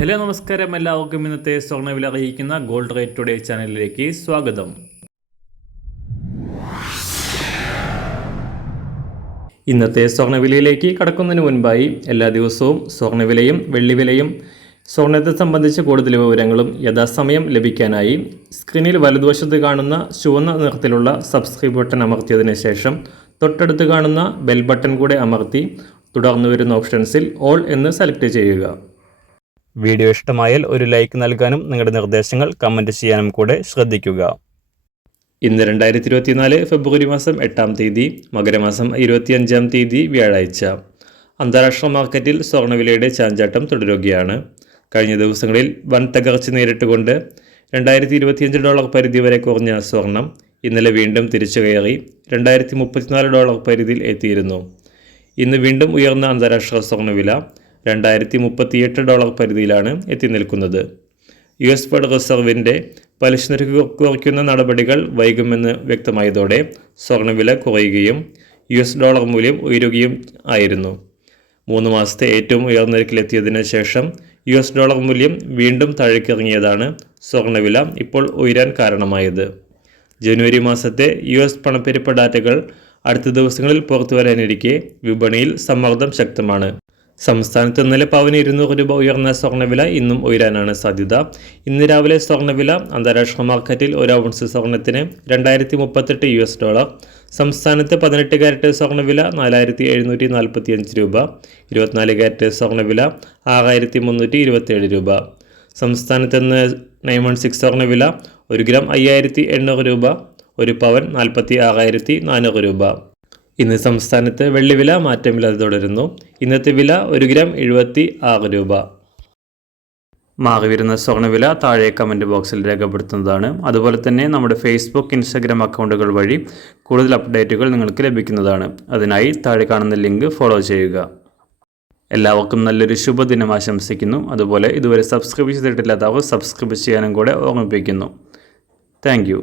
Hello നമസ്കാരം, എല്ലാവർക്കും ഇന്നത്തെ സ്വർണ്ണവില അറിയിക്കുന്ന ഗോൾഡ് റേറ്റ് ടുഡേ ചാനലിലേക്ക് സ്വാഗതം. ഇന്നത്തെ സ്വർണ്ണവിലയിലേക്ക് കടക്കുന്നതിന് മുൻപായി എല്ലാ ദിവസവും സ്വർണ്ണവിലയും വെള്ളിവിലയും സ്വർണ്ണത്തെ സംബന്ധിച്ച് കൂടുതൽ വിവരങ്ങളും യഥാസമയം ലഭിക്കാനായി സ്ക്രീനിൽ വലതുവശത്ത് കാണുന്ന ചുവന്ന നിറത്തിലുള്ള സബ്സ്ക്രൈബ് ബട്ടൺ അമർത്തിയതിനു ശേഷം തൊട്ടടുത്ത് കാണുന്ന ബെൽ ബട്ടൺ കൂടെ അമർത്തി തുടർന്ന് വരുന്ന ഓപ്ഷൻസിൽ ഓൾ എന്ന് സെലക്ട് ചെയ്യുക. വീഡിയോ ഇഷ്ടമായാൽ ഒരു ലൈക്ക് നൽകാനും നിങ്ങളുടെ നിർദ്ദേശങ്ങൾ കമൻറ്റ് ചെയ്യാനും കൂടെ ശ്രദ്ധിക്കുക. ഇന്ന് 2024 ഫെബ്രുവരി മാസം 8-ാം തീയതി, മകരമാസം 25-ാം തീയതി വ്യാഴാഴ്ച. അന്താരാഷ്ട്ര മാർക്കറ്റിൽ സ്വർണ്ണവിലയുടെ ചാഞ്ചാട്ടം തുടരുകയാണ്. കഴിഞ്ഞ ദിവസങ്ങളിൽ വൻ തകർച്ച നേരിട്ടുകൊണ്ട് $2025 പരിധി വരെ കുറഞ്ഞ സ്വർണം ഇന്നലെ വീണ്ടും തിരിച്ചു കയറി $2034 പരിധിയിൽ എത്തിയിരുന്നു. ഇന്ന് വീണ്ടും ഉയർന്ന അന്താരാഷ്ട്ര സ്വർണ്ണവില $2038 പരിധിയിലാണ് എത്തി നിൽക്കുന്നത്. US ഫെഡറൽ റിസർവിൻ്റെ പലിശ നിരക്ക് കുറയ്ക്കുന്ന നടപടികൾ വൈകുമെന്ന് വ്യക്തമായതോടെ സ്വർണ്ണവില കുറയുകയും US ഡോളർ മൂല്യം ഉയരുകയും ആയിരുന്നു. 3 മാസത്തെ ഏറ്റവും ഉയർന്ന നിരക്കിലെത്തിയതിനു ശേഷം US ഡോളർ മൂല്യം വീണ്ടും താഴേക്കിറങ്ങിയതാണ് സ്വർണ്ണവില ഇപ്പോൾ ഉയരാൻ കാരണമായത്. ജനുവരി മാസത്തെ US പണപ്പെരുപ്പ ഡാറ്റകൾ അടുത്ത ദിവസങ്ങളിൽ പുറത്തു വരാനിരിക്കെ വിപണിയിൽ സമ്മർദ്ദം ശക്തമാണ്. സംസ്ഥാനത്ത് ഇന്നലെ പവന് $200 ഉയർന്ന സ്വർണ്ണവില ഇന്നും ഉയരാനാണ് സാധ്യത. ഇന്ന് രാവിലെ സ്വർണ്ണവില അന്താരാഷ്ട്ര മാർക്കറ്റിൽ 1 ഔൺസ് സ്വർണ്ണത്തിന് $2038, സംസ്ഥാനത്ത് 18 കാരറ്റ് സ്വർണ്ണവില $4745, 24 കാരറ്റ് സ്വർണ്ണവില $6327. സംസ്ഥാനത്ത് ഇന്ന് 916 സ്വർണ്ണവില 1 ഗ്രാം $5800, 1 പവൻ $46,400. ഇന്ന് സംസ്ഥാനത്ത് വെള്ളിവില മാറ്റമില്ലാതെ തുടരുന്നു. ഇന്നത്തെ വില 1 ഗ്രാം $76. മാറിവരുന്ന സ്വർണ്ണവില താഴെ കമൻറ്റ് ബോക്സിൽ രേഖപ്പെടുത്തുന്നതാണ്. അതുപോലെ തന്നെ നമ്മുടെ ഫേസ്ബുക്ക്, ഇൻസ്റ്റാഗ്രാം അക്കൗണ്ടുകൾ വഴി കൂടുതൽ അപ്ഡേറ്റുകൾ നിങ്ങൾക്ക് ലഭിക്കുന്നതാണ്. അതിനായി താഴെ കാണുന്ന ലിങ്ക് ഫോളോ ചെയ്യുക. എല്ലാവർക്കും നല്ലൊരു ശുഭദിനം ആശംസിക്കുന്നു. അതുപോലെ ഇതുവരെ സബ്സ്ക്രൈബ് ചെയ്തിട്ടില്ലാത്തവർ സബ്സ്ക്രൈബ് ചെയ്യാനും കൂടെ ഓർമ്മിപ്പിക്കുന്നു. Thank you.